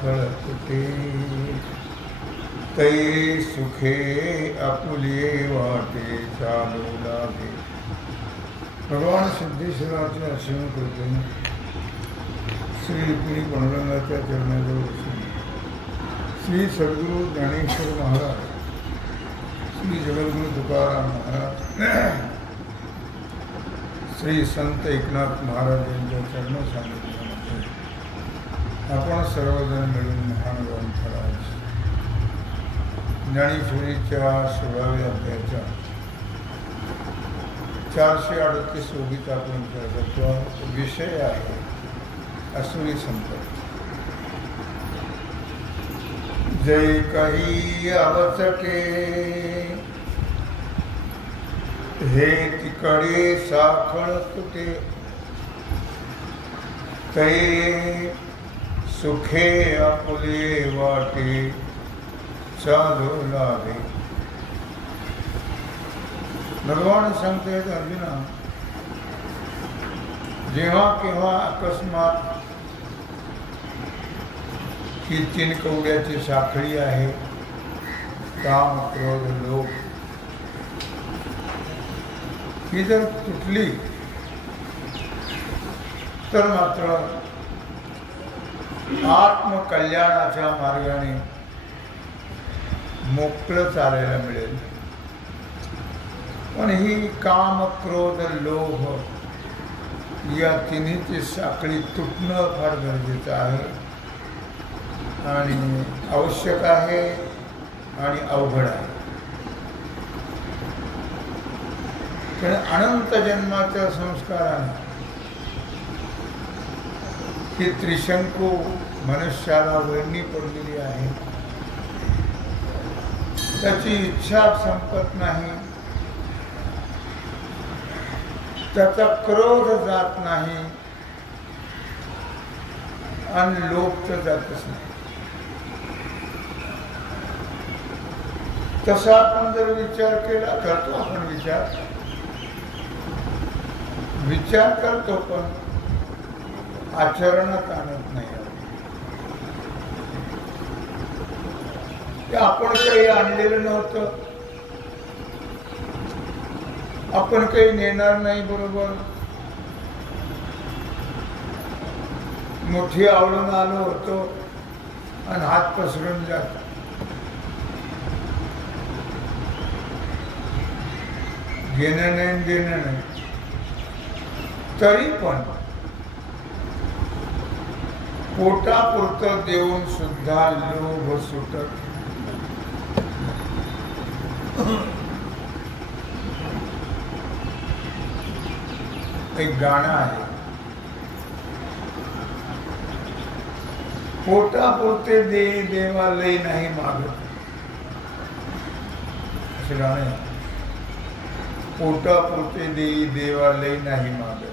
खळकुटे तै सुखे आपुले वाटे चालू लागे. भगवान सिद्धेश्वराच्या असीम कृपेने श्री रुक्मिणी पांडुरंगाच्या चरणाजवळ बसून श्री सद्गुरू ज्ञानेश्वर महाराज, श्री जगद्गुरु तुकाराम महाराज, श्री संत एकनाथ महाराज यांच्या चरण सानिध्यामध्ये आपण सर्वजण मिळून महान ग्रंथराज ज्ञानेश्वरीच्या 16व्या अध्यायाच्या 438 ओघीत आपण करतो. विषय आहे असुरी संपत्ती. जय काही अवचटे हे तिकडे साखळ तुटे तै सुखे आपुले वाटे चालू लागे. भगवान सांगतात अर्जुना, जेव्हा केव्हा अकस्मात ही 3 कवड्याची साखळी आहे, काम क्रोध लोभ, ही जर तुटली तर मात्र आत्मकल्याणाच्या मार्गाने मोकळं चालायला मिळेल. पण ही काम क्रोध लोभ या तिन्हीची साखळी तुटणं फार गरजेचं आहे आणि आवश्यक आहे आणि अवघड आहे. कारण अनंत जन्माच्या संस्काराने ही त्रिशंकू मनुष्याला वळणी पडलेली आहे. त्याची इच्छा संपत नाही, त्याचा क्रोध जात नाही आणि लोभ तर जातच नाही. तसा आपण जर विचार केला, करतो आपण विचार करतो पण आचरणात आणत नाही. ते आपण काही आणलेलं नव्हतं, आपण काही नेणार नाही. बरोबर मोठी आवडून आलो होतो आणि हात पसरून जात. घेणं नाही देणं नाही, तरी पण पोटापुरतं देऊन सुद्धा लोभ सुटत. एक गाणं आहे, पोटापुरते दे देवा लई नाही मागत. असं गाणं आहे. पोटापुरते दे देवा लई नाही मागत.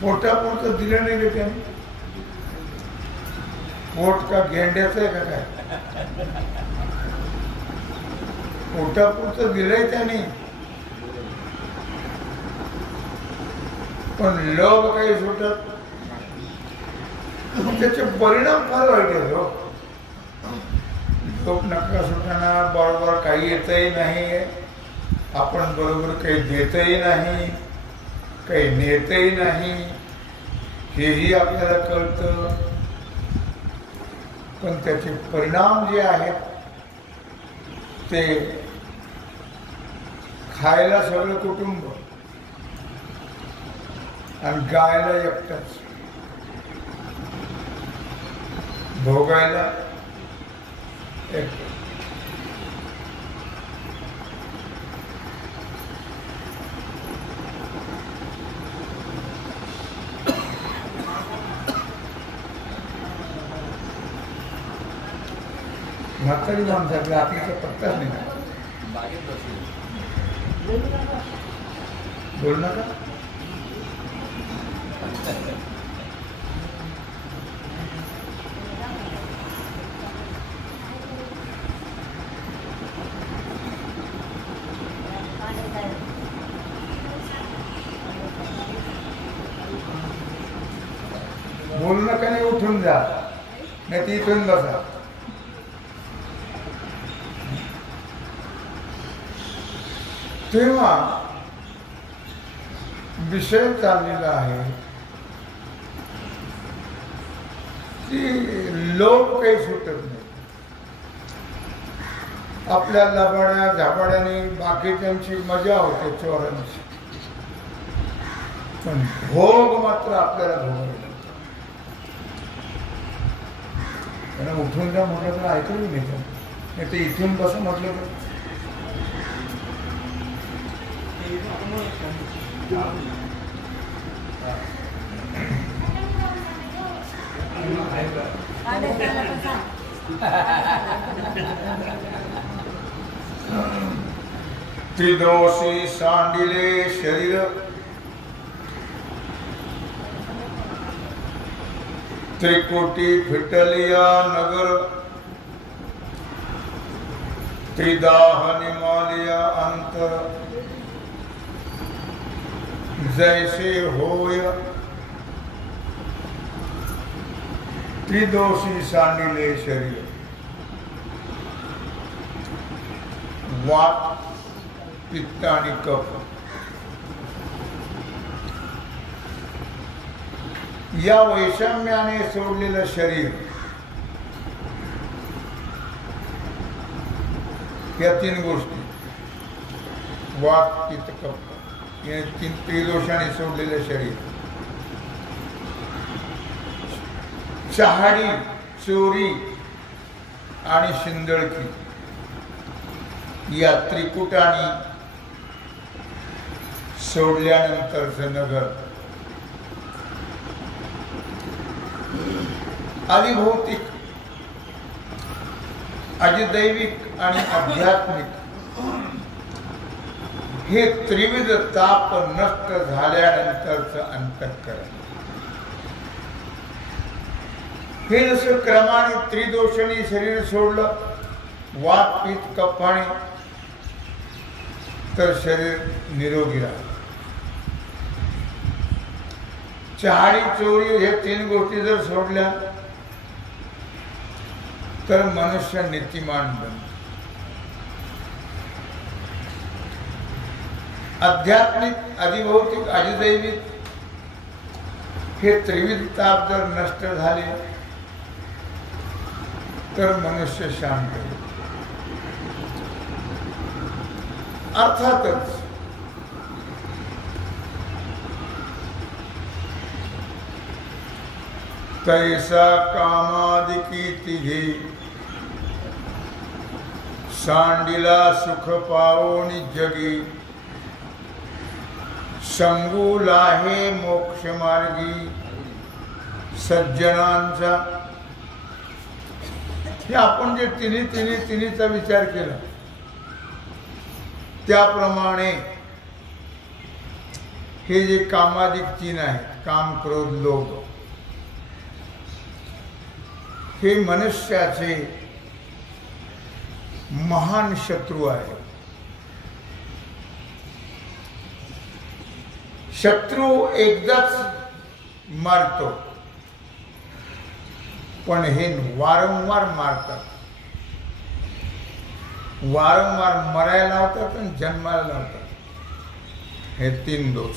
पोटापुरतं दिलं नाही का त्याने? पोट का गेंड्याचं आहे का काय? पोटापुरतं दिलंय त्याने, पण लोभ काही सुटत. त्याचे परिणाम फार वाईट आहेत. लोभ नका सुटताना बरोबर काही येतही नाही, आपण बरोबर काही देतही नाही, काही नेतही नाही, हेही आपल्याला कळतं. पण त्याचे परिणाम जे आहेत ते खायला सगळं कुटुंब आणि गायला एकटाच, भोगायला एक. म्हातारी माणसाकडे आपल्याचा पत्ताच नाही ना. बोल नका. बोलू नका नाही, उठून जा, नाही ती इथून बसा. तेव्हा विषय चाललेला आहे की लोक काही सुटत नाही. आपल्या लबाड्या झाबाड्याने बाकीच्यांची मजा होते चोरांची, पण भोग मात्र आपल्याला भोगायला. त्यांना उठून जा म्हटलं तर ऐकलं नाही, ते इथून कसं म्हटलं तर त्रिदोषी सांडिले शरीर, त्रिकोटी फिटलिया नगर, त्रिदाह निमालिया अंतर, जैसे होय. त्रिदोषी सांडिले शरीर, वात पित्त आणि कफ या वैषम्याने सोडलेलं शरीर, या तीन गोष्टी वात पित्त कफ या तीन त्रिदोषाने सोडलेलं शरीर, चहाडी चोरी आणि शिंदळकी या त्रिकुटाने सोडल्यानंतरचं नगर, अधिभौतिक अधिदैविक आणि आध्यात्मिक हे त्रिविध ताप नष्ट झाल्यानंतरचं अंतःकरण. हे जसं क्रमाने त्रिदोषाने शरीर सोडलं, वात पित्त कफाने, तर शरीर निरोगी राहतं. चहाडी चोरी हे तीन गोष्टी जर सोडल्या तर मनुष्य नीतिमान बनतो. आध्यात्मिक अधिभौतिक अधिदैविक हे त्रिविध ताप जर नष्ट झाले तर मनुष्य शांत होतो. अर्थातच तैसा कामादिकी तिघे, सांडिला सुख पावोनी जगी, संगूल आहे मोक्ष मार्गी सज्जनांचा. हे आपण जे तिन्हीचा विचार केला त्याप्रमाणे हे जे कामादिक तीन आहेत, काम क्रोध लोभ, हे मनुष्याचे महान शत्रू आहे. शत्रू एकदाच मारतो, पण हे वारंवार मारतात, वारंवार मरायला लावतात आणि जन्माला लावतात. हे तीन दोष,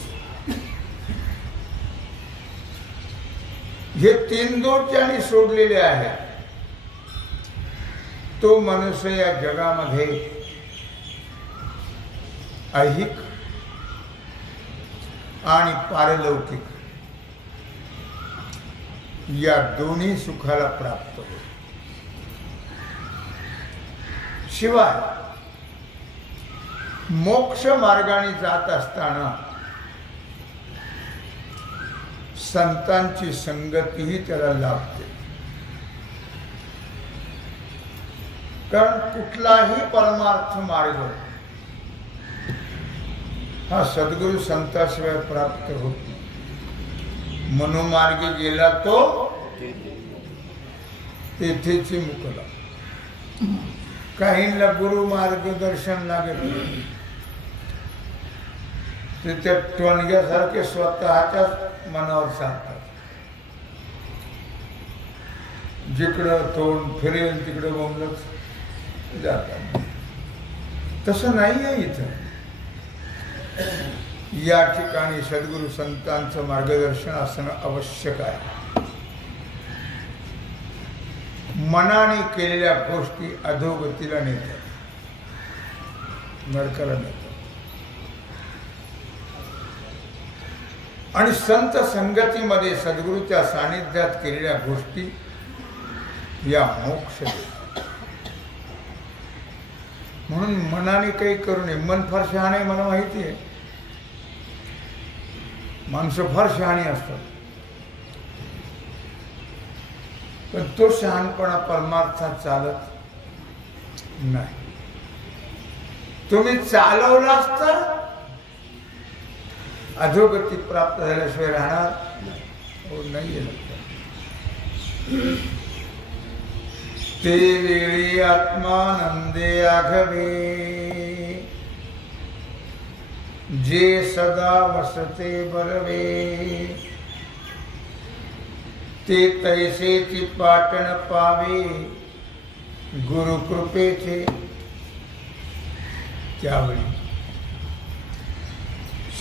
हे तीन दोष ज्यांनी सोडलेले आहेत तो मनुष्य या जगामध्ये ऐहिक आणि पारलौकिक या दोन्ही सुखाला प्राप्त होतो. शिवाय मोक्ष मार्गाने जात असताना संतांची संगतीही त्याला लाभते. कारण कुठलाही परमार्थ मार्ग हा सद्गुरु संताशिवाय प्राप्त होत नाही. मनोमार्गी गेला तो तेथेची मुकला. काहींना गुरु मार्गदर्शन लागेल, ते त्या टोणग्यासारखे स्वतःच्याच मनावर सांगतात. जिकडं तोंड फिरेल तिकडं बोंबलत जातात. तसं नाही आहे इथं. या ठिकाणी सद्गुरू संतांचं मार्गदर्शन असणं आवश्यक आहे. मनाने केलेल्या गोष्टी अधोगतीला नेतात, नरकाला नेतात. आणि संत संगतीमध्ये सद्गुरूच्या सानिध्यात केलेल्या गोष्टी या मोक्ष देतात. म्हणून मनाने काही करू नये. मन फार शहाणे आहे, मला माहिती आहे. माणसं फार शहाणी असतात, पण तो शहाणपणा परमार्थात चालत नाही. तुम्ही चालवलाच तर अधोगती प्राप्त झाल्याशिवाय राहणार नाही. ते वेळी आत्मानंदे आघवे जे सदा वसते बरवे ते तैसेची पाटण पावे गुरु कृपेचे. त्यावेळी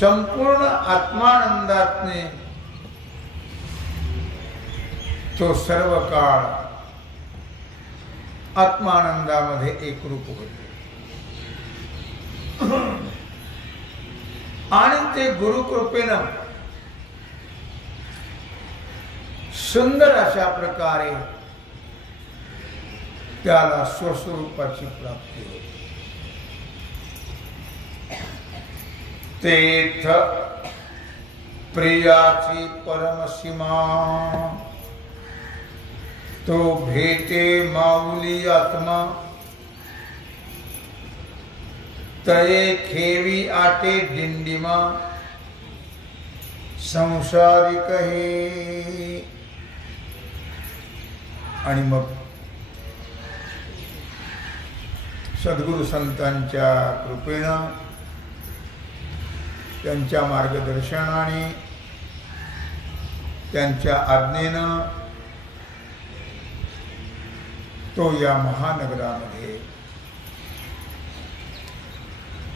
संपूर्ण आत्मानंदातने तो सर्व काळ आत्मानंदामध्ये एकरूप होते. आणि ते गुरुकृपेनं सुंदर अशा प्रकारे त्याला स्वस्वरूपाची प्राप्ती होते. तेथ प्रियाची परमसीमा तो भेटे माऊली आत्मा तये खेवी आटे दिंडीमा संसारिक हे. आणि मग सद्गुरू संतांच्या कृपेनं त्यांच्या मार्गदर्शनाने त्यांच्या आज्ञेनं तो या महानगरामध्ये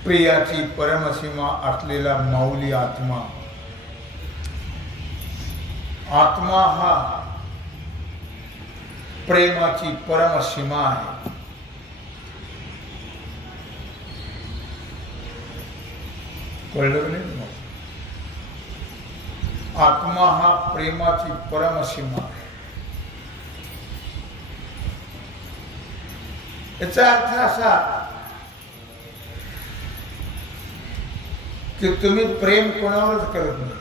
प्रियाची परमसीमा असलेला माऊली आत्मा. आत्मा हा प्रेमाची परमसीमा आहे. कळलं नाही? आत्मा हा प्रेमाची परमसीमा आहे. याचा अर्थ असा की तुम्ही प्रेम कोणावरच करत नाही.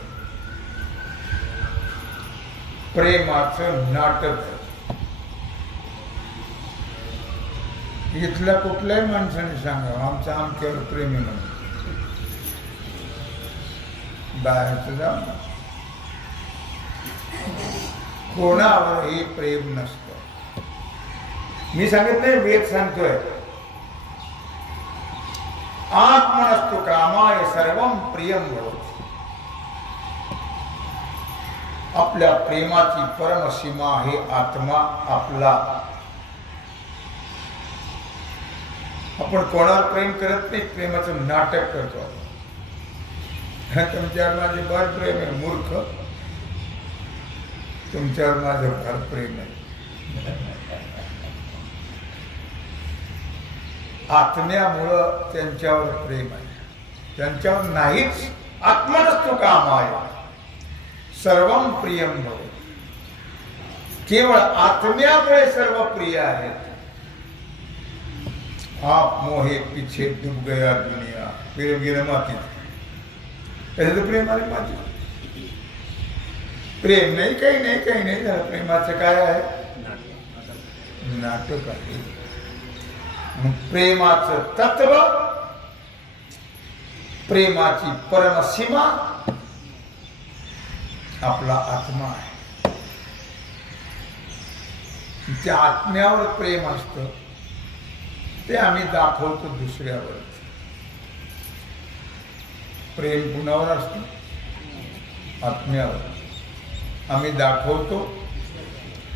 प्रेमाचं नाटक इथल्या कुठल्याही माणसाने सांगा आमचं आमच्यावर प्रेम आहे म्हणून. बाहेरचं जा कोणावरही प्रेम नसतं. मी सांगत नाही, वेद सांगतोय. आत्मनस्तु कामाय सर्वं प्रियं भवति. आपल्या प्रेमाची परमसीमा आहे आत्मा आपला. आपण कोणावर प्रेम करत नाही, प्रेमाचं नाटक करतो. तुमच्यावर माझे फार प्रेम आहे. मूर्ख, तुमच्यावर माझं फार प्रेम आहे. आत्म्यामुळं त्यांच्यावर प्रेम आहे, त्यांच्यावर नाहीच. आत्मनस्तु कामाय सर्वं प्रियं भवति. केवळ आत्म्यामुळे सर्व प्रिय आहेत. आप मोहे पीछे डूब गया दुनिया. प्रेम गेलं मातीत. त्याचं प्रेम आले मातीत. प्रेम नाही, काही नाही, काही नाही झालं. प्रेमाचं काय आहे? नाटक आहे. प्रेमाचं तत्व, प्रेमाची परमसीमा आपला आत्मा आहे. त्या आत्म्यावर प्रेम असतं ते आम्ही दाखवतो दुसऱ्यावर. प्रेम कुणावर असतं? आत्म्यावर. आम्ही दाखवतो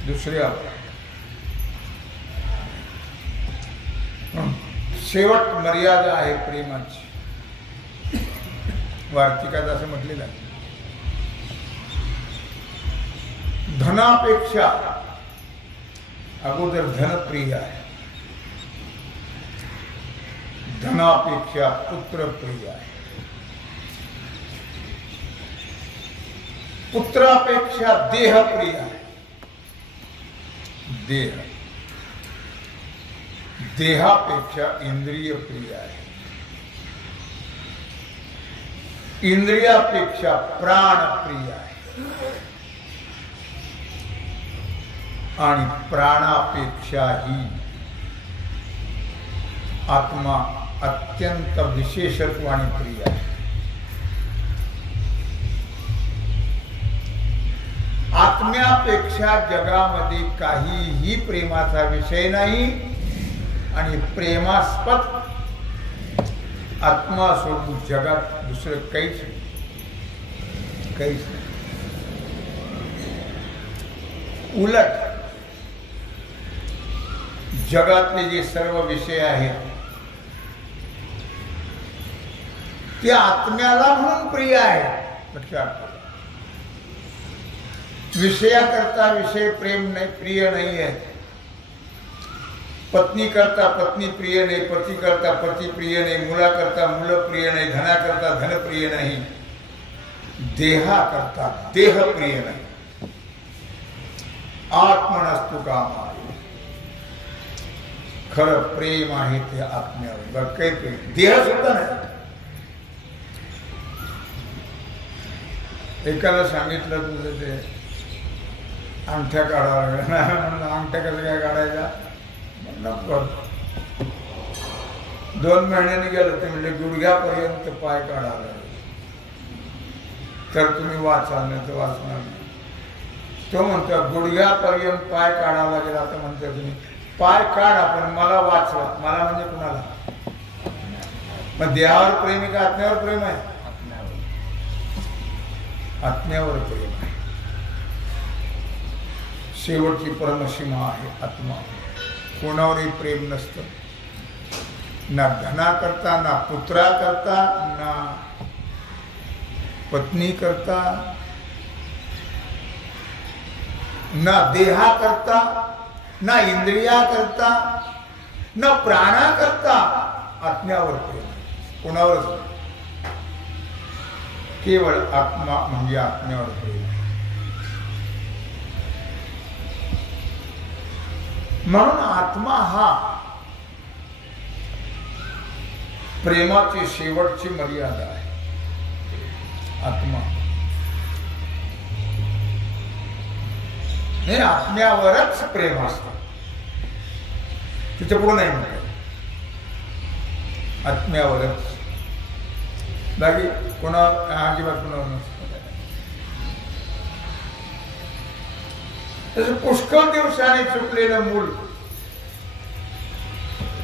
दुसऱ्यावर. शेवट मर्यादा आहे प्रेमाची. वार्तिकात असं म्हटलेलं आहे, धनापेक्षा अगोदर धनप्रिय आहे, धनापेक्षा पुत्रप्रिय आहे, पुत्रापेक्षा देहप्रिय आहे, देह देहापेक्षा इंद्रिय प्रिय आहे, इंद्रियापेक्षा प्राण प्रिय आहे, आणि प्राणापेक्षाही आत्मा अत्यंत विशेषत्वाने प्रिय आहे. आत्म्यापेक्षा जगामध्ये काहीही प्रेमाचा विषय नाही, आणि प्रेमास्पद आत्मा सोडून जगात दुसरं काहीच नाही. उलट जगातले जे सर्व विषय आहेत ते आत्म्याला म्हणून प्रिय आहे. लक्षात ठेवा, विषयाकरता विषय प्रेम नाही, प्रिय नाही आहे. पत्नी करता पत्नी प्रिय नाही, पती करता पती प्रिय नाही, मुला करता मुलं प्रिय नाही, धना करता धन प्रिय नाही, देहा करता देह प्रिय नाही. आत्मनस्तु कामा, खरं प्रेम आहे ते आत्म्यावर. बरं, काही प्रेम देह सुद्धा नाही. एकाला सांगितलं तुझं ते अंगठ्या काढावा लागला, म्हणलं अंगठ्या कसं काय काढायचा, 2 महिन्यांनी गेलं ते म्हणजे गुडघ्यापर्यंत पाय काढावा तर तुम्ही वाचाल, नाही तर वाचणार नाही. तो म्हणतो गुडघ्यापर्यंत पाय काढावा लागेल. आता म्हणतो तुम्ही पाय काढा पण मला वाचवा. मला म्हणजे कुणाला? मग देहावर प्रेम आहे का आत्म्यावर प्रेम आहे? आत्म्यावर प्रेम आहे. शेवटची परमसीमा आहे आत्मा. कोणावरही प्रेम नसतं, ना धना करता, ना पुत्रा करता, ना पत्नी करता, ना देहा करता, ना इंद्रिया करता, ना प्राणा करता. आत्म्यावर प्रेम. कोणावरच केवळ आत्मा म्हणजे आत्म्यावर प्रेम. म्हणून आत्मा हा प्रेमाची शेवटची मर्यादा आहे. आत्मा हे आत्म्यावरच प्रेम असतं, तिथे पुढे नाही म्हणत. आत्म्यावरच, बाकी कोणावर अजिबात कोणावर नसतं. तसं पुष्कळ दिवसाने चुकलेलं मूल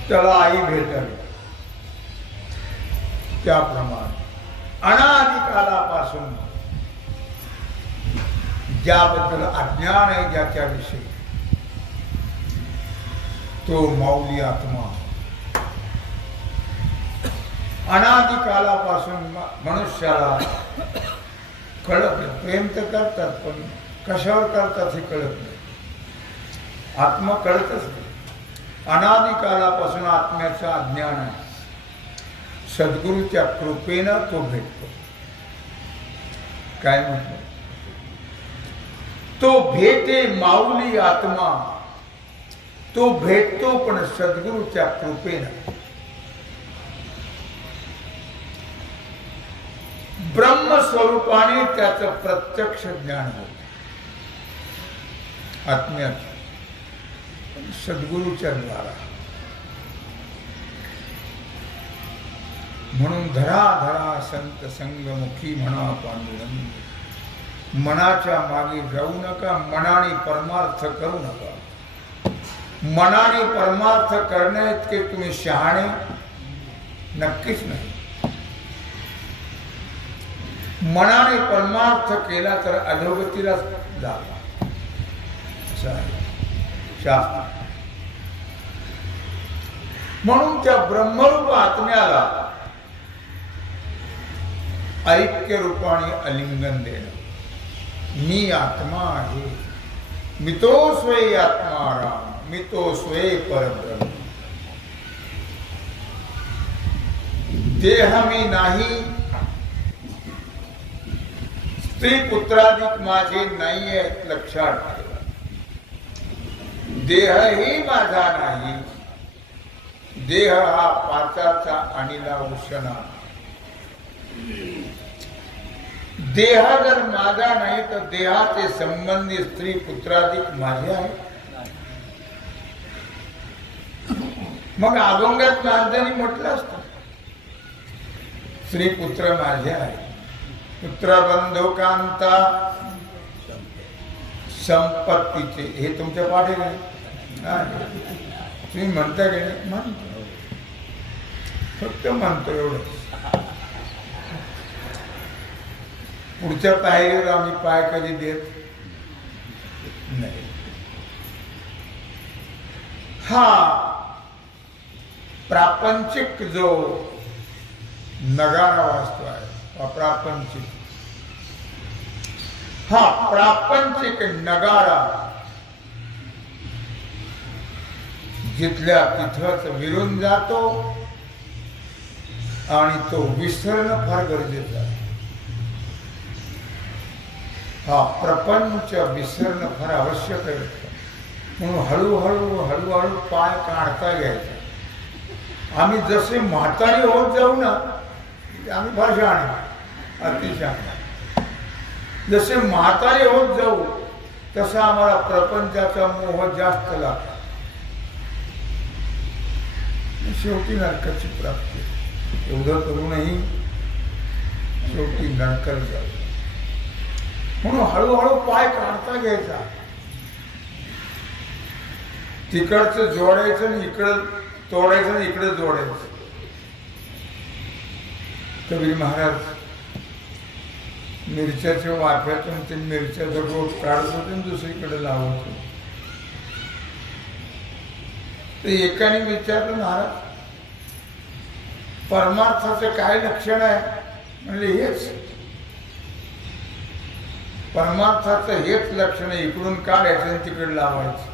त्याला आई भेटावी, त्याप्रमाणे अनादिकालापासून ज्याबद्दल अज्ञान आहे ज्याच्याविषयी, तो माऊली आत्मा अनादिकालापासून मनुष्याला कळत नाही. प्रेम तर करतात पण कशावर करतात हे कळत नाही. आत्मा कळतच नाही. अनादिकालापासून आत्म्याचं अज्ञान आहे. सद्गुरूच्या कृपेनं तो भेटतो. काय म्हटलं? तो भेटे माऊली आत्मा, तो भेटतो पण सद्गुरूच्या कृपेनं. ब्रह्मस्वरूपाने त्याचं प्रत्यक्ष ज्ञान होतं आत्म्याचं, सद्गुरूच्या द्वारा. म्हणून धरा धरा संत संगमुखी म्हणा पांडुरंग. मनाच्या मागे जाऊ नका, मनाने परमार्थ करू नका. मनाने परमार्थ करणे इतके तुम्ही शहाणे नक्कीच नाही. मनाने परमार्थ केला तर अधोगतीला जावा. शास्त्र म्हणून त्या ब्रह्मरूप आत्म्याला ऐक्य रूपाने आलिंगन देणं. मी आत्मा आहे, मी तो स्वय आत्मा राम, मी तो स्वय परब्रह्म. देह मी नाही, स्त्री पुत्राधिक माझे नाही आहेत, लक्षात ठेवा. देहही माझा नाही, देह हा पाचाचा अनिला उष्णा. देह जर माझा नाही तर देहाचे संबंधी स्त्री पुत्राधिक माझे आहे. मग अभंगात महाराजांनी म्हटलं असतं स्त्री पुत्र माझे आहे. पुत्र बंधू कांता संपत्तीचे, हे तुमच्या पाठी नाही, तुम्ही म्हणता की नाही? म्हणतो, फक्त म्हणतो एवढं. पुढच्या पायरीवर आम्ही पाय कधी देत नाही. हा प्रापंचिक जो नगारा वाचतो आहे, प्रापंचिक, हा प्रापंचिक नगारा जिथल्या तिथंच विरून जातो आणि तो विसरणं फार गरजेचं आहे. हा प्रपंच विसरणं फार आवश्यक आहे. म्हणून हळूहळू हळूहळू पाय काढता घ्यायचा. आम्ही जसे म्हातारी होत जाऊ ना, आम्ही फार शहाणे, अतिशहाणे. जसे म्हातारे होत जाऊ तसा आम्हाला प्रपंचाचा मोह जास्त लागतो. शेवटी नरकाची प्राप्ती. एवढं करूनही शेवटी नरकाला जाऊ. म्हणून हळूहळू पाय काढता घ्यायचा. तिकडचं जोडायचं आणि इकडं तोडायचं आणि इकडे जोडायचं. कबीर महाराज मिरच्याच्या वाफ्यातून ते मिरच्याचा रोट काढत होते आणि दुसरीकडे लावत होते. ते एकाने विचारलं, महाराज परमार्थाचं काय लक्षण आहे? म्हणजे हेच परमार्थाचं हेच लक्षण आहे, इकडून काढायचं आणि तिकडे लावायचं.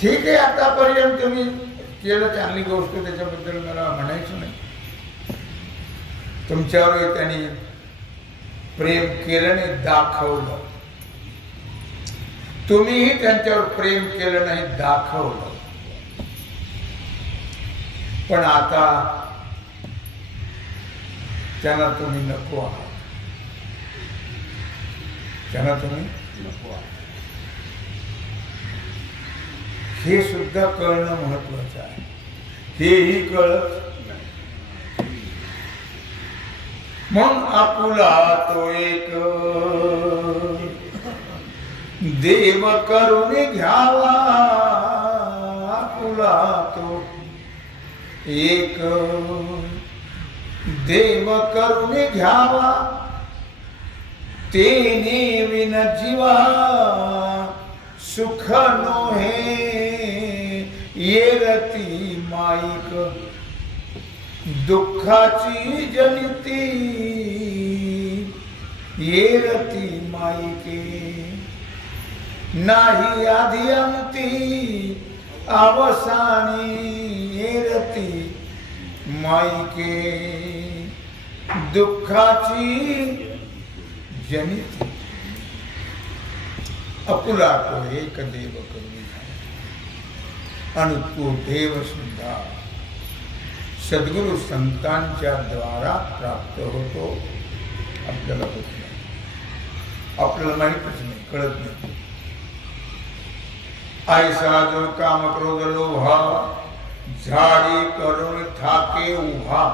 ठीक आहे, आतापर्यंत तुम्ही केलं, चांगली गोष्ट, त्याच्याबद्दल मला म्हणायचं नाही. तुमच्यावर त्यांनी प्रेम केलं नाही, दाखवलं. तुम्हीही त्यांच्यावर प्रेम केलं नाही, दाखवलं. पण आता त्यांना तुम्ही नको आहात, त्यांना तुम्ही नको आहात. हे सुद्धा कळणं महत्वाचं आहे. हेही कळत म्हणून आपुला तो एक देव करून घ्यावा. आपुला तो एक देव करून घ्यावा. तेने विन जीवा सुख नोहे. येरती माईक दुःखाची जनिती. येरती माईके नाही आधी अंती. अवसानी येरती माईके दुःखाची जनिती. अपुला तो एक देव करून आणि तो देव सुद्धा सद्गुरु संतांच्या द्वारा प्राप्त होतो. आपल्याला होत नाही, आपल्याला माहितच नाही, कळत नाही. ऐसा जो काम क्रोध लोभा झाडी करून थाके उभा.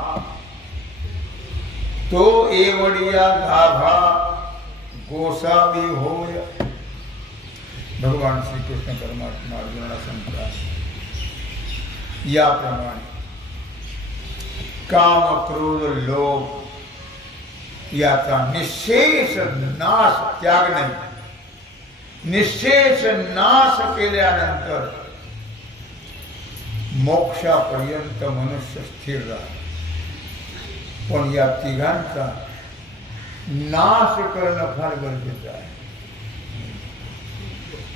तो एवढिया लाभा गोसावी होय. भगवान श्री कृष्ण परमात्मा अर्जुनाला सांगतात याप्रमाणे काम क्रोध लोभ याचा निशेष नाश, त्याग नाही, निशेष नाश केल्यानंतर मोक्षापर्यंत मनुष्य स्थिर राहतो. पण या तिघांचा नाश करणं फार गरजेचं आहे.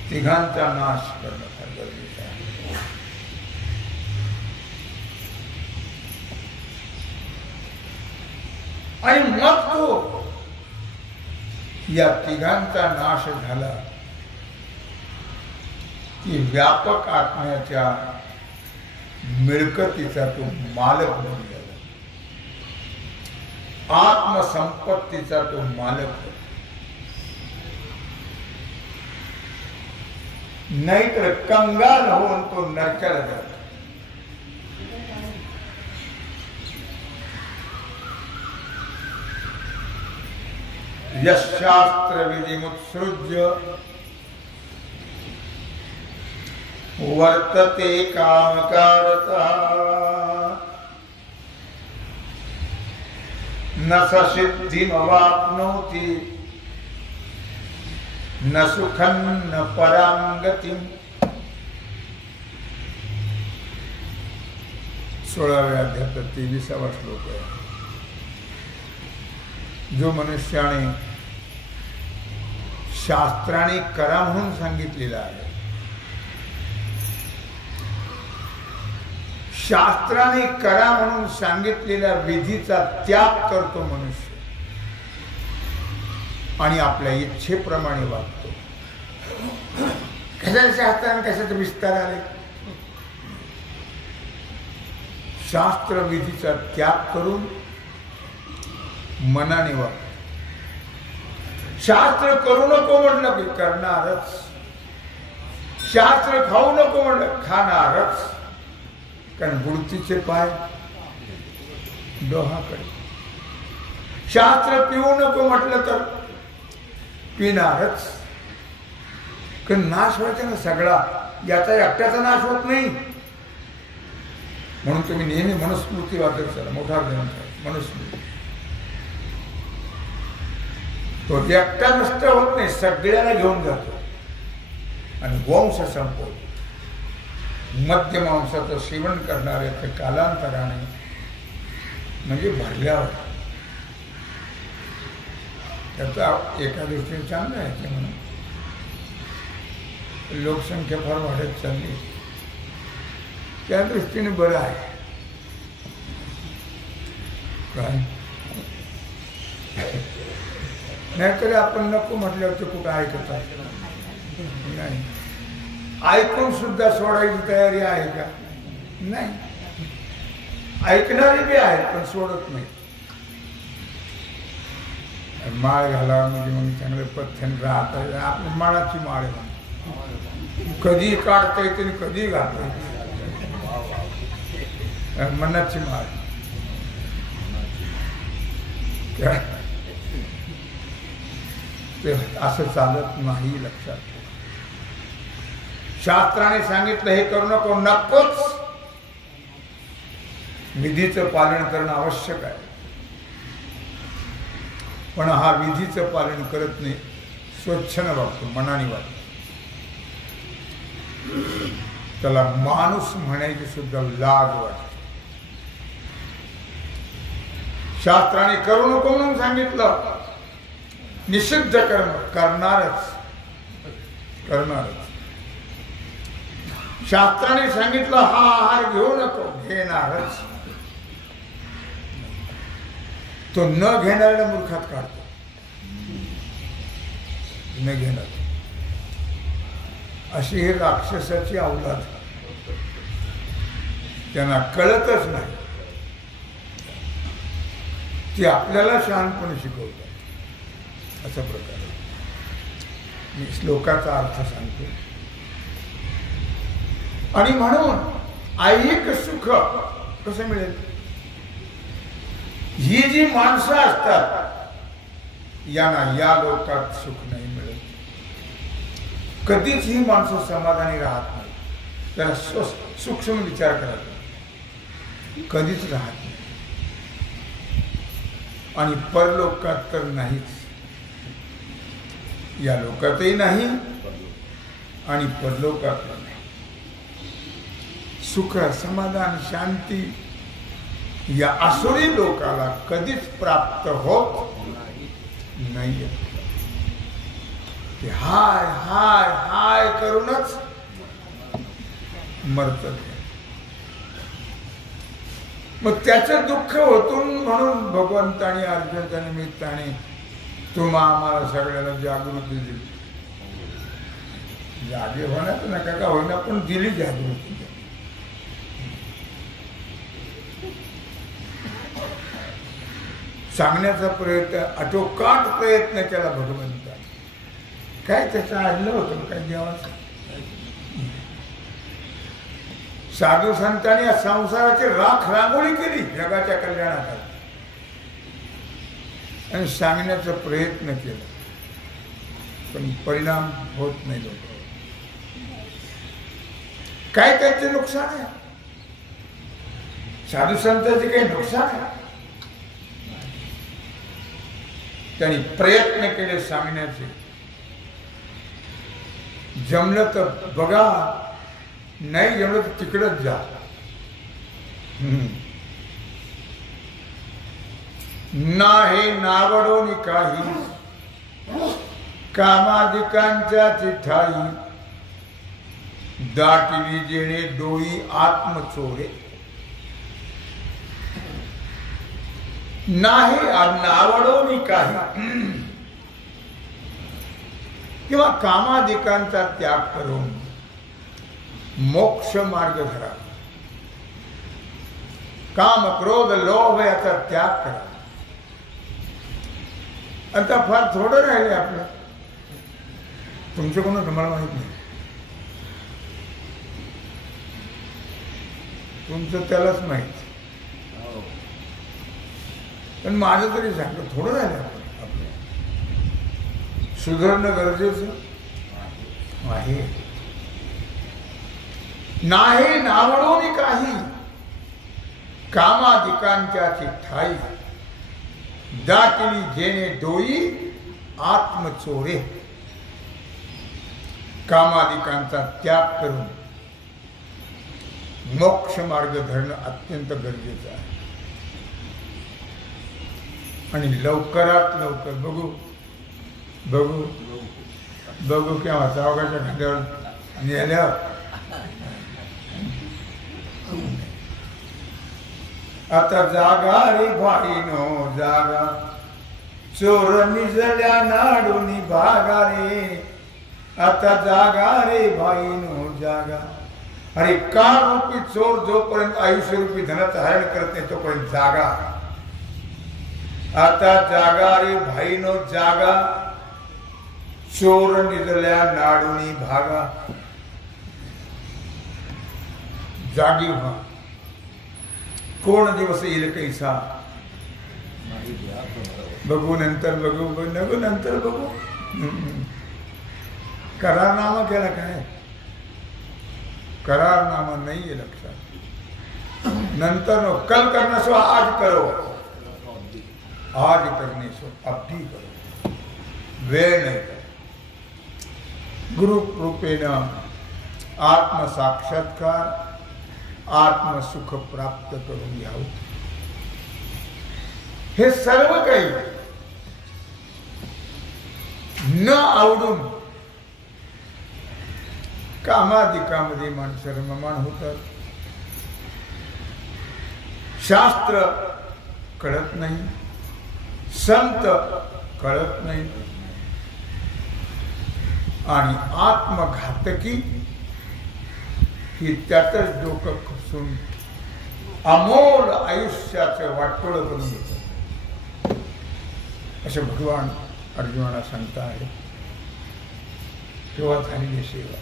तिघांचा नाश करणं फार गरजेचं आहे. आणि मग तो या तिघांचा नाश झाला की व्यापक आत्म्याच्या मिळकतीचा तो मालक बनून गेला. आत्मसंपत्तीचा तो मालक. नाहीतर कंगाल होऊन तो नरकाला जातो. यशास्त्र विधिमुत्सृज्य वर्तते कामकारता न स सिद्धिमवाप्नोति न सुखं न परां गतिं. 16व्या अध्यायात 23वा श्लोक आहे. जो मनुष्याने शास्त्राने करा म्हणून सांगितलेला आहे, शास्त्राने करा म्हणून सांगितलेल्या विधीचा त्याग करतो मनुष्य आणि आपल्या इच्छेप्रमाणे वागतो. कशाच्या शास्त्राने कशाचा विस्तार आले. शास्त्र विधीचा त्याग करून मनाने वाग. शास्त्र करू नको म्हटलं की करणारच. शास्त्र खाऊ नको म्हटलं खाणारच. कारण गुडतीचे पाय डोहाकडे. शास्त्र पिऊ नको म्हटलं तर पिणारच. कारण नाश व्हायचा ना सगळा, याचा एकट्याचा नाश होत नाही. म्हणून तुम्ही नेहमी मनुस्मृती वाचत चला. मोठा ग्रंथ आहे मनुस्मृती. तो एकटा नष्ट होत नाही, सगळ्याला घेऊन जातो आणि वंश संपवतो. मध्य मांसाचं सेवन करणारे तर कालांतराने म्हणजे भरल्यावर त्याचा एका दृष्टीने चांगलं आहे की म्हणून लोकसंख्या फार वाढत चालली, त्या दृष्टीने बरं आहे. काय नाहीतरी आपण नको म्हटल्यावर ते कुठं ऐकत आहे नाही. ऐकून सुद्धा सोडायची तयारी आहे का? नाही. ऐकणारी बी आहेत पण सोडत नाही. माळ घाला म्हणजे मग चांगलं पथ्यन राहत. आपली माळाची माळ कधी काढता येते आणि कधी घालता येते. मनाची माळ ते असं चालत नाही. लक्षात. शास्त्राने सांगितलं हे करू नको, नकोच. विधीचं पालन करणं आवश्यक आहे. पण हा विधीचं पालन करत नाही, स्वच्छनं वागतो, मनाने वागतो. त्याला माणूस म्हणायची सुद्धा लाज वाटते. शास्त्राने करू नको म्हणून सांगितलं, निषिद्ध कर्म करणारच. शास्त्राने सांगितलं हा आहार घेऊ नको, घेणारच. तो न घेणाऱ्या मूर्खात काढतो. न घेणार अशी ही राक्षसाची अवलाद. त्यांना कळतच नाही. ती आपल्याला शहाणपणे शिकवतात. अशा प्रकारे मी श्लोकाचा अर्थ सांगतो. आणि म्हणून ऐहिक सुख कसं मिळेल? ही जी माणसं असतात यांना या लोकात सुख नाही मिळत. कधीच ही माणसं समाधानी राहत नाही. त्याला सूक्ष्म विचार करायचा. कधीच राहत नाही. आणि परलोकात तर नाहीच. या लोकातही नाही आणि परलोकात नाही. सुख, समाधान, शांती या आसुरी लोकाला कधीच प्राप्त होत नाही. हाय हाय हाय करूनच मरत. मग त्याचं दुःख होतून म्हणून भगवंतानी अर्जुनाच्या निमित्ताने तुम्हा आम्हाला सगळ्याला जागृती दिली. जागे होण्यात नका का होईना पण दिली जागृती. सांगण्याचा प्रयत्न, अटोकाट प्रयत्न केला भगवंता. काय त्याचं आडलं होतं काय देवाचं. साधू संतांनी या संसाराची राख रांगोळी केली जगाच्या कल्याणासाठी आणि सांगण्याचा प्रयत्न केला, पण परिणाम होत नाही. लोक काय त्यांचे नुकसान आहे? साधू संतांचे काही नुकसान आहे? त्यांनी प्रयत्न केले सांगण्याचे. जमलं तर बघा, नाही जमलं तर तिकडच जा. नाही नावडोनी काही कामाधिकांच्या चिठाई दाटिली जेणे डोळी आत्मचोरे. नाही नावडोनी काही किंवा कामाधिकांचा त्याग करून मोक्ष मार्ग धरा. काम क्रोध लोभ याचा त्याग करा. आता फार थोडं राहिले आपलं. तुमचं कोण तुम्हाला माहित नाही, तुमचं त्यालाच माहित. पण माझं तरी सांगतो थोडं राहिलं आपलं. सुधारणं गरजेचं आहे. नाही नावडोनी काही कामाधिकांच्या चिठ्ठाई दाटिली जेणे डोळी आत्मचोरे. कामाधिकांचा त्याग करून मोक्ष मार्ग धरणं अत्यंत गरजेचं आहे. आणि लवकरात लवकर बघू बघू बघू केव्हा सावकाच्या खांद्यावर नेल्यावर. आता जागा रे भाईनो जागा, चोर निजल्या नाडूनी भागा रे. आता जागा रे भाईनो जागा. अरे का रूपी चोर जोपर्यंत आयुष्य रूपी धनाचं हरण करत नाही तोपर्यंत जागा. आता जागा रे भाईनो जागा, चोर निजल्या नाडूनी भागा. जागी व्हा. कोण दिवस येईल कैसा बघू नंतर बघू बघू नंतर बघू. करारनामा केला काय? करारनामा नाहीये लक्षात. नंतर कल करना सो आज करो, आज करने सो अभी करो. वेळ नाही. गुरुकृपेनं आत्मसाक्षात्कार आत्मसुख प्राप्त करून घ्यावं. हे सर्व काही न आवडून कामाधिकामध्ये माणसं रममाण होतात. शास्त्र कळत नाही, संत कळत नाही आणि आत्मघातकी ही त्यातच डोकं खुसून अमोल आयुष्याचं वाटोळं करून घेतात. असे भगवान अर्जुनाला सांगता आहे. तेव्हा झालेली सेवा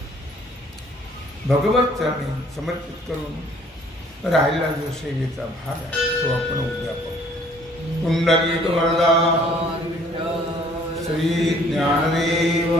भगवत चरणी समर्पित करून राहिलेला जो सेवेचा भाग आहे तो आपण उद्या पाहू. पुंडलिक वरदा श्री ज्ञानदेव